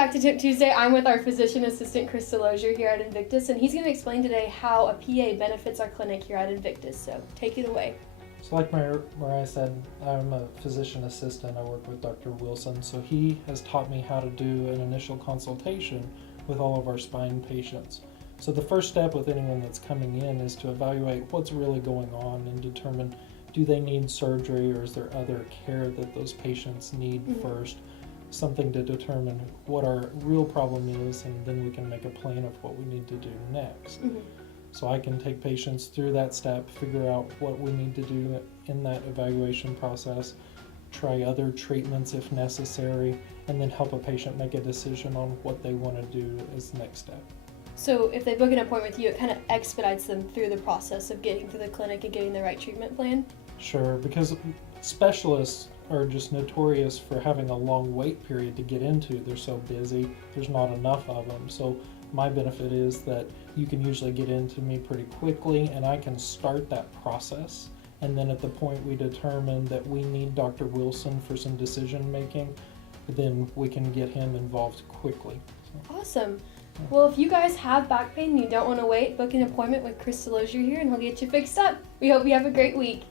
back to Tip Tuesday. I'm with our physician assistant, Chris DeLozier, here at Invictus, and he's going to explain today how a PA benefits our clinic here at Invictus. So take it away. So like Moriah said, I'm a physician assistant. I work with Dr. Wilson, so he has taught me how to do an initial consultation with all of our spine patients. So the first step with anyone that's coming in is to evaluate what's really going on and determine, do they need surgery or is there other care that those patients need first? Something to determine what our real problem is, and then we can make a plan of what we need to do next. So I can take patients through that step, figure out what we need to do in that evaluation process, try other treatments if necessary, and then help a patient make a decision on what they want to do as the next step. So if they book an appointment with you, it kind of expedites them through the process of getting to the clinic and getting the right treatment plan? Sure, because specialists are just notorious for having a long wait period to get into. They're so busy, there's not enough of them. So my benefit is that you can usually get into me pretty quickly and I can start that process. And then at the point we determine that we need Dr. Wilson for some decision making, then we can get him involved quickly. So. Awesome. Well, if you guys have back pain and you don't want to wait, book an appointment with Chris DeLozier here and he'll get you fixed up. We hope you have a great week.